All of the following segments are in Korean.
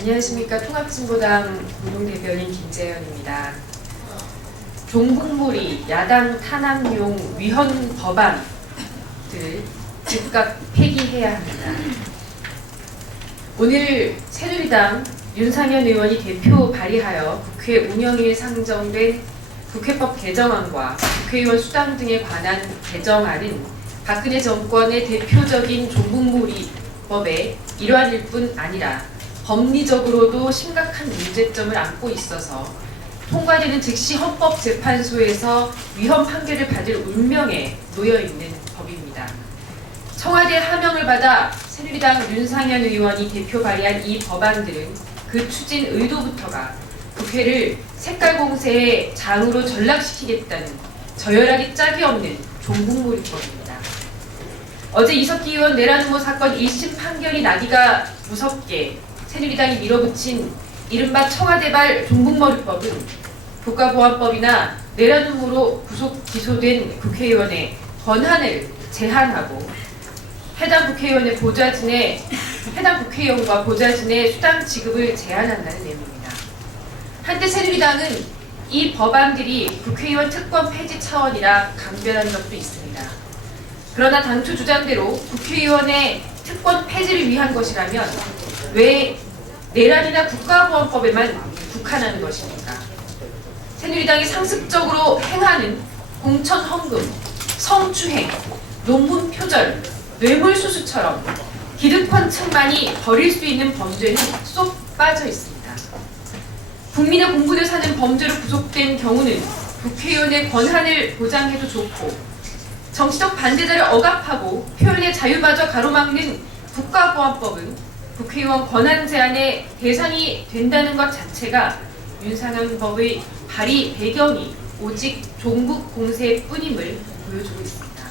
안녕하십니까. 통합진보당 공동대변인 김재현입니다. 종북몰이 야당 탄압용 위헌 법안들을 즉각 폐기해야 합니다. 오늘 새누리당 윤상현 의원이 대표 발의하여 국회 운영위에 상정된 국회법 개정안과 국회의원 수당 등에 관한 개정안은 박근혜 정권의 대표적인 종북몰이법의 일환일 뿐 아니라 법리적으로도 심각한 문제점을 안고 있어서 통과되는 즉시 헌법재판소에서 위헌 판결을 받을 운명에 놓여있는 법입니다. 청와대 하명을 받아 새누리당 윤상현 의원이 대표 발의한 이 법안들은 그 추진 의도부터가 국회를 색깔 공세의 장으로 전락시키겠다는 저열하기 짝이 없는 종북몰이법입니다. 어제 이석기 의원 내란음모 사건 1심 판결이 나기가 무섭게 새누리당이 밀어붙인 이른바 청와대발 종북몰이법은 국가보안법이나 내란음모로 구속 기소된 국회의원의 권한을 제한하고 해당 국회의원과 보좌진의 수당 지급을 제한한다는 내용입니다. 한때 새누리당은 이 법안들이 국회의원 특권 폐지 차원이라 강변한 적도 있습니다. 그러나 당초 주장대로 국회의원의 특권 폐지를 위한 것이라면 왜 내란이나 국가보안법에만 국한하는 것입니까? 새누리당이 상습적으로 행하는 공천 헌금, 성추행, 논문 표절, 뇌물수수처럼 기득권층만이 벌일 수 있는 범죄는 쏙 빠져 있습니다. 국민의 공분을 사는 범죄로 구속된 경우는 국회의원의 권한을 보장해도 좋고 정치적 반대자를 억압하고 표현의 자유마저 가로막는 국가보안법은 국회의원 권한 제한의 대상이 된다는 것 자체가 윤상현 법의 발의 배경이 오직 종북 공세뿐임을 보여주고 있습니다.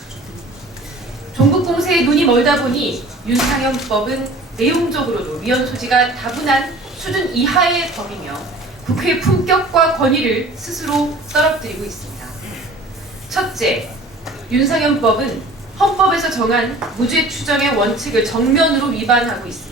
종북 공세에 눈이 멀다 보니 윤상현 법은 내용적으로도 위헌 소지가 다분한 수준 이하의 법이며 국회의 품격과 권위를 스스로 떨어뜨리고 있습니다. 첫째, 윤상현 법은 헌법에서 정한 무죄 추정의 원칙을 정면으로 위반하고 있습니다.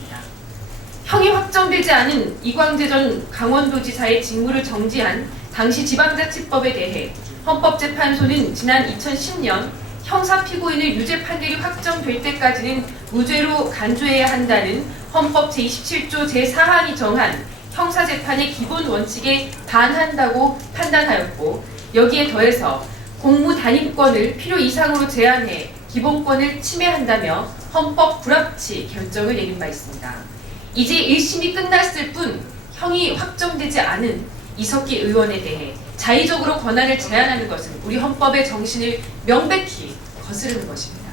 형이 확정되지 않은 이광재 전 강원도지사의 직무를 정지한 당시 지방자치법에 대해 헌법재판소는 지난 2010년 형사 피고인을 유죄 판결이 확정될 때까지는 무죄로 간주해야 한다는 헌법 제27조 제4항이 정한 형사재판의 기본 원칙에 반한다고 판단하였고, 여기에 더해서 공무단임권을 필요 이상으로 제한해 기본권을 침해한다며 헌법 불합치 결정을 내린 바 있습니다. 이제 1심이 끝났을 뿐 형이 확정되지 않은 이석기 의원에 대해 자의적으로 권한을 제한하는 것은 우리 헌법의 정신을 명백히 거스르는 것입니다.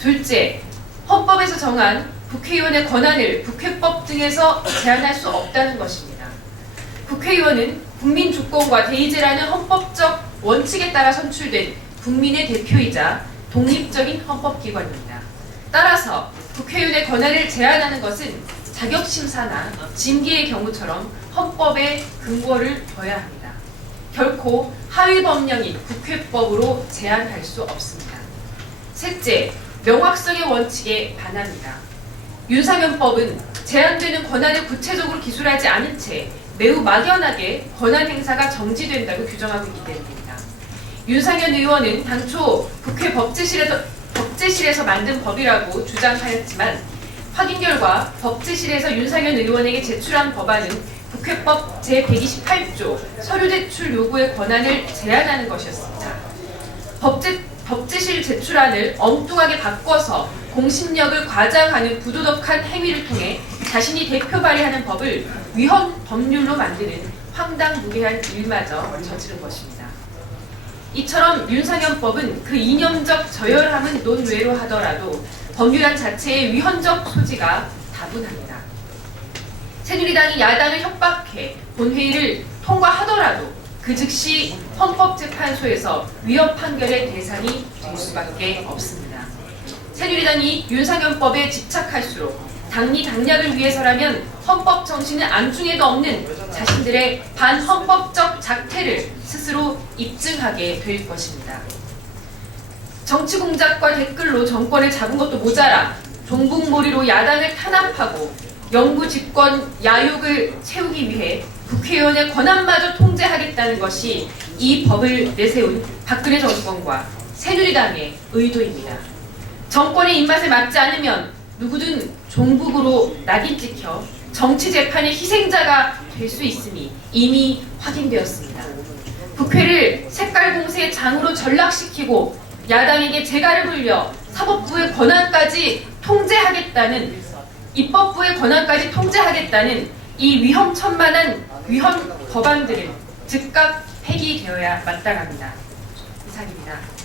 둘째, 헌법에서 정한 국회의원의 권한을 국회법 등에서 제한할 수 없다는 것입니다. 국회의원은 국민 주권과 대의제라는 헌법적 원칙에 따라 선출된 국민의 대표이자 독립적인 헌법기관입니다. 따라서 국회의원의 권한을 제한하는 것은 자격심사나 징계의 경우처럼 헌법에 근거를 둬야 합니다. 결코 하위 법령인 국회법으로 제한할 수 없습니다. 셋째, 명확성의 원칙에 반합니다. 윤상현법은 제한되는 권한을 구체적으로 기술하지 않은 채 매우 막연하게 권한 행사가 정지된다고 규정하고 있기 때문입니다. 윤상현 의원은 당초 국회 법제실에서 만든 법이라고 주장하였지만 확인 결과 법제실에서 윤상현 의원에게 제출한 법안은 국회법 제128조 서류 제출 요구의 권한을 제한하는 것이었습니다. 법제실 제출안을 엉뚱하게 바꿔서 공신력을 과장하는 부도덕한 행위를 통해 자신이 대표 발의하는 법을 위헌 법률로 만드는 황당무계한 일마저 저지른 것입니다. 이처럼 윤상현법은 그 이념적 저열함은 논외로 하더라도 법률안 자체의 위헌적 소지가 다분합니다. 새누리당이 야당을 협박해 본회의를 통과하더라도 그 즉시 헌법재판소에서 위헌 판결의 대상이 될 수밖에 없습니다. 새누리당이 윤상현법에 집착할수록 당리 당략을 위해서라면 헌법 정신을 안중에도 없는 자신들의 반헌법적 작태를 스스로 입증하게 될 것입니다. 정치 공작과 댓글로 정권을 잡은 것도 모자라 종북몰이로 야당을 탄압하고 영구 집권 야욕을 채우기 위해 국회의원의 권한마저 통제하겠다는 것이 이 법을 내세운 박근혜 정권과 새누리당의 의도입니다. 정권의 입맛에 맞지 않으면 누구든 종북으로 낙인 찍혀 정치재판의 희생자가 될 수 있음이 이미 확인되었습니다. 국회를 색깔공세의 장으로 전락시키고 야당에게 재갈을 불려 사법부의 권한까지 통제하겠다는, 입법부의 권한까지 통제하겠다는 이 위험천만한 위헌 법안들은 즉각 폐기되어야 마땅합니다. 이상입니다.